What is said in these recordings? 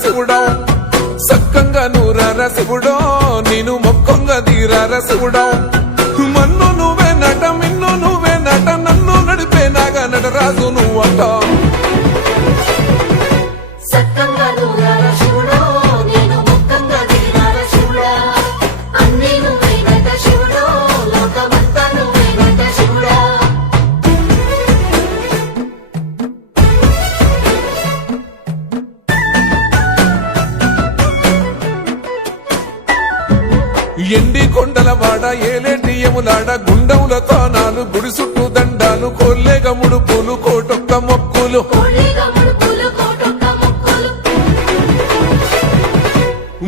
శివుడో సక్కంగా నూరార శివుడో నేను మొక్కంగా తీరార శివుడో మన్ను నువ్వే నట మిన్ను నువ్వే నట నన్ను నడిపే నాగా నటరాజు నువ్వట ఎండి కొండల వాడ ఏలేటి యములాడ గుండముల తానాలు గుడి చుట్టూ దండాలు కోల్లేగ ముడుపులు కోటొక్క మొక్కులు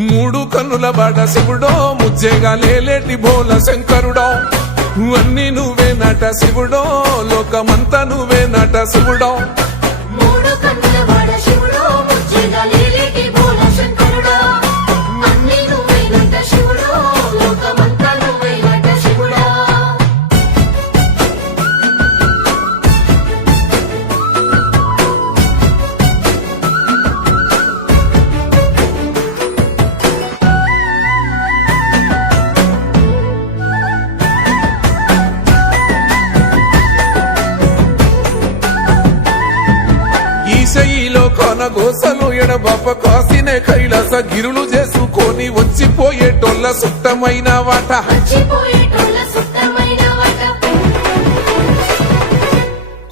మూడు కన్నుల వాడ శివుడో ముజ్జేగా లేలేటి బోల శంకరుడో అన్ని నువ్వే నట శివుడో లోకమంతా నువ్వే నట శివుడో ఈశయిలో కొనగోసలు ఎడబాప కాసినే కైలాస గిరులు చేసుకొని వచ్చిపోయేటోళ్ళ సుట్టమైన వాట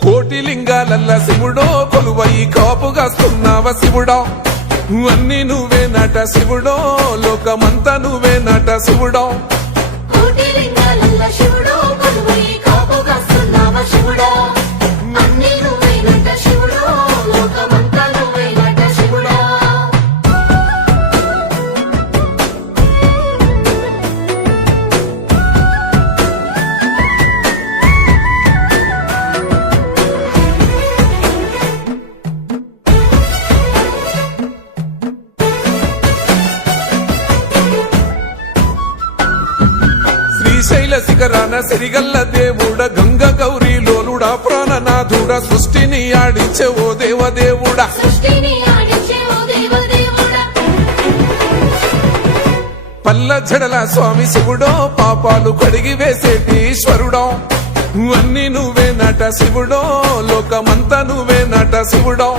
కోటి లింగాలల్ల శివుడో కొలువై కాపుగాస్తున్నావ శివుడో అన్ని నువ్వే నట శివుడో లోకమంతా నువ్వే నట శివుడో శ్రీశైల శిఖరాన సిరిగల్ల దేవుడ గంగ గౌరీ లోలుడా ప్రాణనాథుడ సృష్టిని ఆడించే ఓ దేవదేవుడా పల్ల జడల స్వామి శివుడో పాపాలు కడిగి వేసేటి ఈశ్వరుడో అన్ని నువ్వే నట శివుడో లోకమంతా నువ్వే నట శివుడో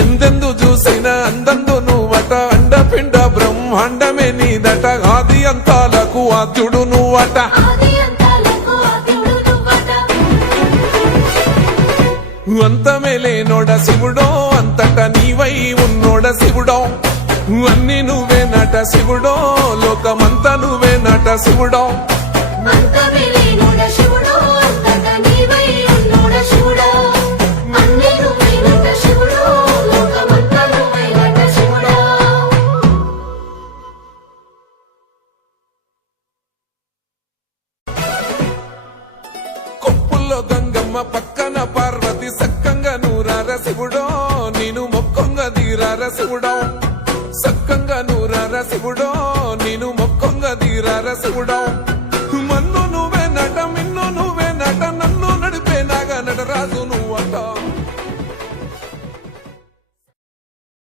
ఎందెందు చూసైనా అందందు నువ్వట అండపిండ బ్రహ్మాండమే నీదట ఆది అంతాలకు ఆద్యుడు నువ్వట అంతమే లేనోడ శివుడో అంతట నీవై ఉన్నోడ శివుడో అన్ని నువ్వే నట శివుడో లోకమంతా నువ్వే నట శివుడో గంగమ్మ పక్కన పార్వతి సక్కంగా నూరార శివుడో నేను మొక్కంగా తీరార శివుడో సక్కంగా నూరార శివుడో నేను మొక్కంగా తీరార శివుడో